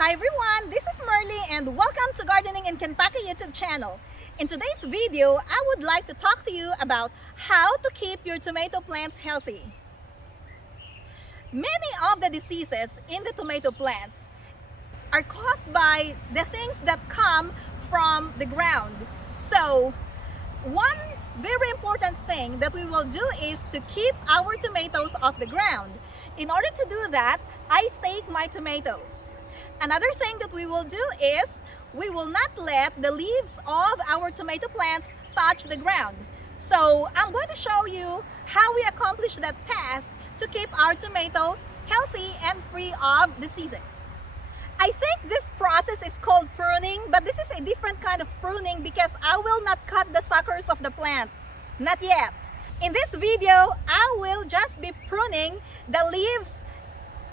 Hi everyone, this is Marley and welcome to Gardening in Kentucky YouTube channel. In today's video, I would like to talk to you about how to keep your tomato plants healthy. Many of the diseases in the tomato plants are caused by the things that come from the ground. So, one very important thing that we will do is to keep our tomatoes off the ground. In order to do that, I stake my tomatoes. Another thing that we will do is we will not let the leaves of our tomato plants touch the ground. So I'm going to show you how we accomplish that task to keep our tomatoes healthy and free of diseases. I think this process is called pruning, but this is a different kind of pruning because I will not cut the suckers of the plant. Not yet. In this video, I will just be pruning the leaves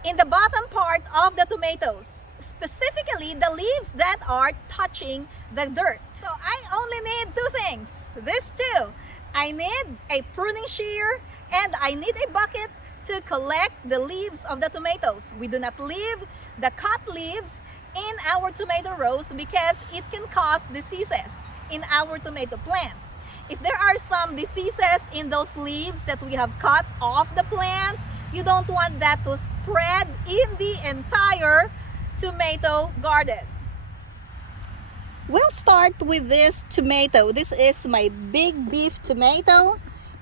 in the bottom part of the tomatoes. Specifically, the leaves that are touching the dirt. So I only need two things. These two. I need a pruning shear and I need a bucket to collect the leaves of the tomatoes. We do not leave the cut leaves in our tomato rows because it can cause diseases in our tomato plants. If there are some diseases in those leaves that we have cut off the plant, you don't want that to spread in the entire tomato garden. We'll start with this tomato. This is my big beef tomato,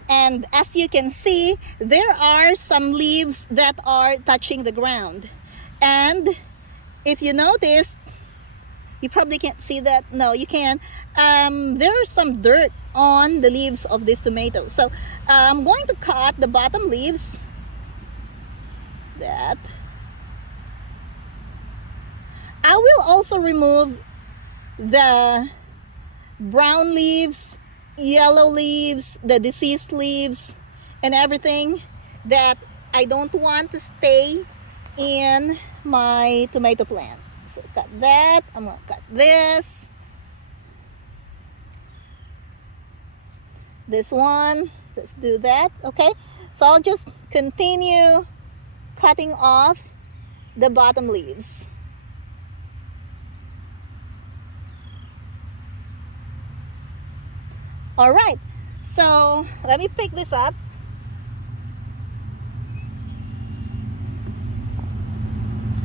and as you can see, there are some leaves that are touching the ground. And if you notice, you probably can't see that. No, you can. There is some dirt on the leaves of this tomato. So I'm going to cut the bottom leaves. That. I will also remove the brown leaves, yellow leaves, the diseased leaves, and everything that I don't want to stay in my tomato plant. So cut that. I'm going to cut this. This one. Let's do that. Okay. So I'll just continue cutting off the bottom leaves. All right, so let me pick this up.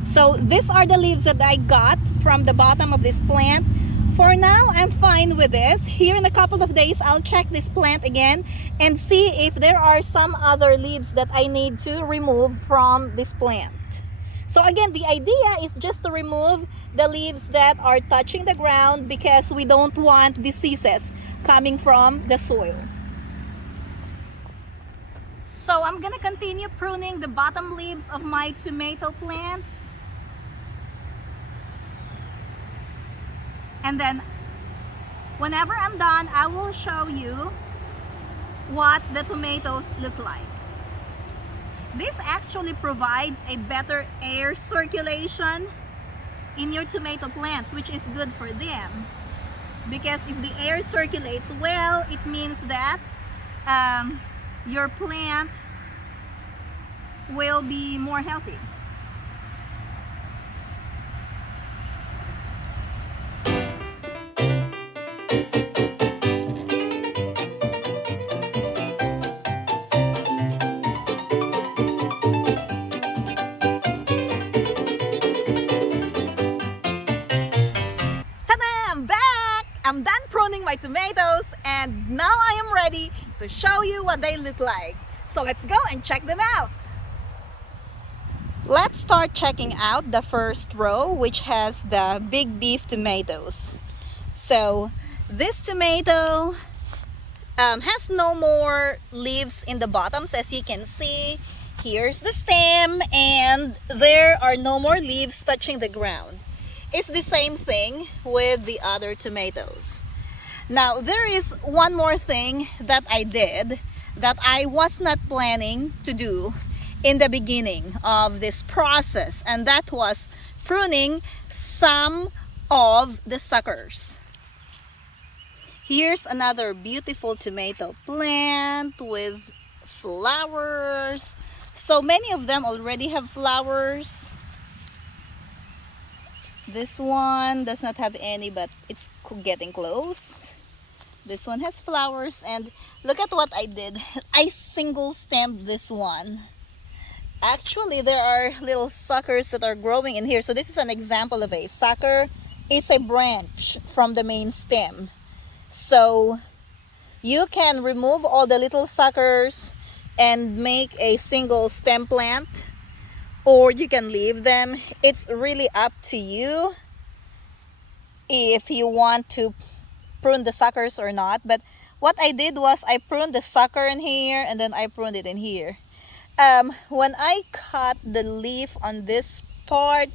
So these are the leaves that I got from the bottom of this plant. For now, I'm fine with this. Here in a couple of days, I'll check this plant again and see if there are some other leaves that I need to remove from this plant. So again, the idea is just to remove the leaves that are touching the ground because we don't want diseases coming from the soil. So I'm gonna continue pruning the bottom leaves of my tomato plants. And then whenever I'm done, I will show you what the tomatoes look like. This actually provides a better air circulation in your tomato plants, which is good for them. Because if the air circulates well, it means that your plant will be more healthy. I'm done pruning my tomatoes and now I am ready to show you what they look like. So let's go and check them out. Let's start checking out the first row, which has the big beef tomatoes. So this tomato has no more leaves in the bottoms, as you can see. Here's the stem and there are no more leaves touching the ground. It's the same thing with the other tomatoes. Now, there is one more thing that I did that I was not planning to do in the beginning of this process, and that was pruning some of the suckers. Here's another beautiful tomato plant with flowers. So many of them already have flowers. This one does not have any, but it's getting close. This one has flowers, and look at what I did. I single stemmed this one. Actually, there are little suckers that are growing in here. So this is an example of a sucker. It's a branch from the main stem. So you can remove all the little suckers and make a single stem plant, or you can leave them. It's really up to you if you want to prune the suckers or not. But what I did was I pruned the sucker in here, and then I pruned it in here. When I cut the leaf on this part,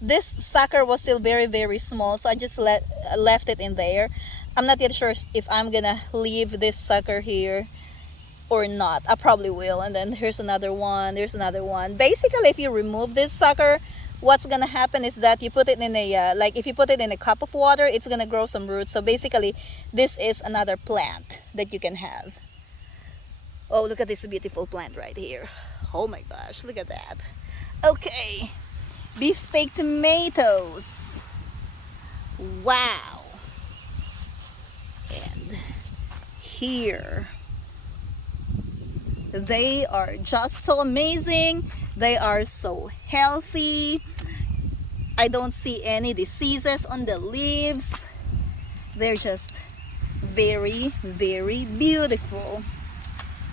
this sucker was still very small, so I just left it in there. I'm not yet sure if I'm gonna leave this sucker here or not. I probably will. And then here's another one, there's another one. Basically, if you remove this sucker, what's gonna happen is that you put it in a like if you put it in a cup of water, it's gonna grow some roots. So basically, this is another plant that you can have. Oh, look at this beautiful plant right here. Oh my gosh, look at that. Okay, beefsteak tomatoes. Wow. And here, they are just so amazing. They are so healthy. I don't see any diseases on the leaves. They're just very beautiful.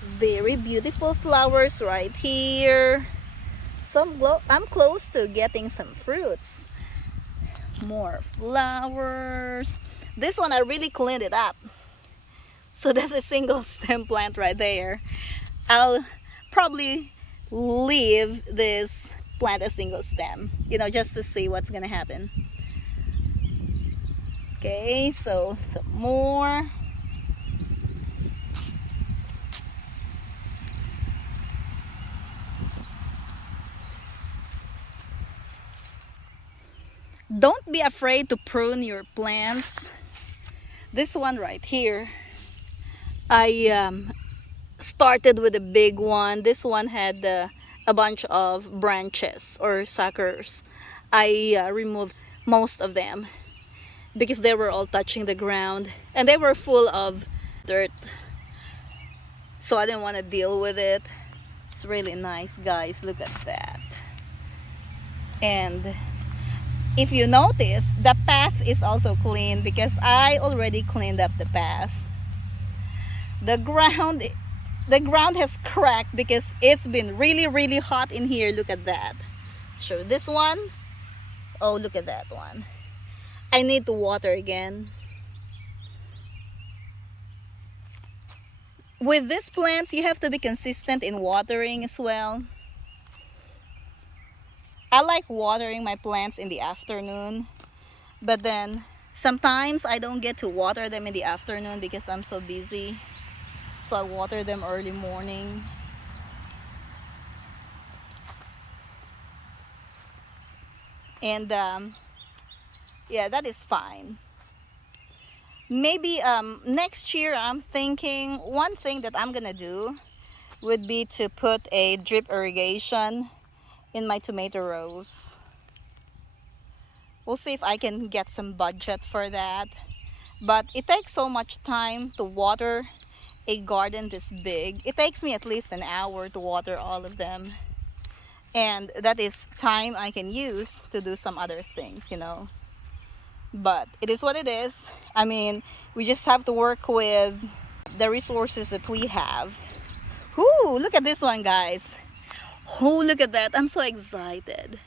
Very beautiful flowers right here. I'm close to getting some fruits. More flowers. This one I really cleaned it up. So that's a single stem plant right there. I'll probably leave this plant a single stem, you know, just to see what's gonna happen. Okay, so some more. Don't be afraid to prune your plants. This one right here, I started with a big one. This one had a bunch of branches or suckers. I removed most of them because they were all touching the ground and they were full of dirt. So I didn't want to deal with it. It's really nice, guys. Look at that. And if you notice, the path is also clean because I already cleaned up the path. The ground has cracked because it's been really hot in here. Look at that. Show this one. Oh, look at that one. I need to water again. With these plants, you have to be consistent in watering as well. I like watering my plants in the afternoon, but then sometimes I don't get to water them in the afternoon because I'm so busy. So I water them early morning. And yeah, that is fine. Maybe next year I'm thinking one thing that I'm gonna do would be to put a drip irrigation in my tomato rows. We'll see if I can get some budget for that. But it takes so much time to water a garden this big. It takes me at least an hour to water all of them. And that is time I can use to do some other things, you know. But it is what it is. I mean, we just have to work with the resources that we have. Ooh, look at this one, guys. Oh, look at that. I'm so excited.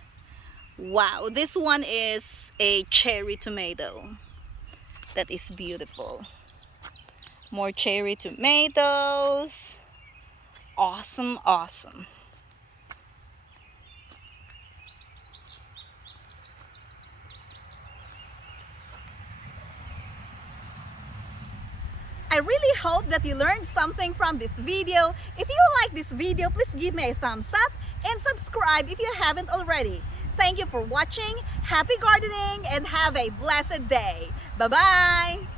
Wow, this one is a cherry tomato. That is beautiful. More cherry tomatoes. Awesome. I really hope that you learned something from this video. If you like this video, please give me a thumbs up and subscribe if you haven't already. Thank you for watching. Happy gardening and have a blessed day. Bye-bye.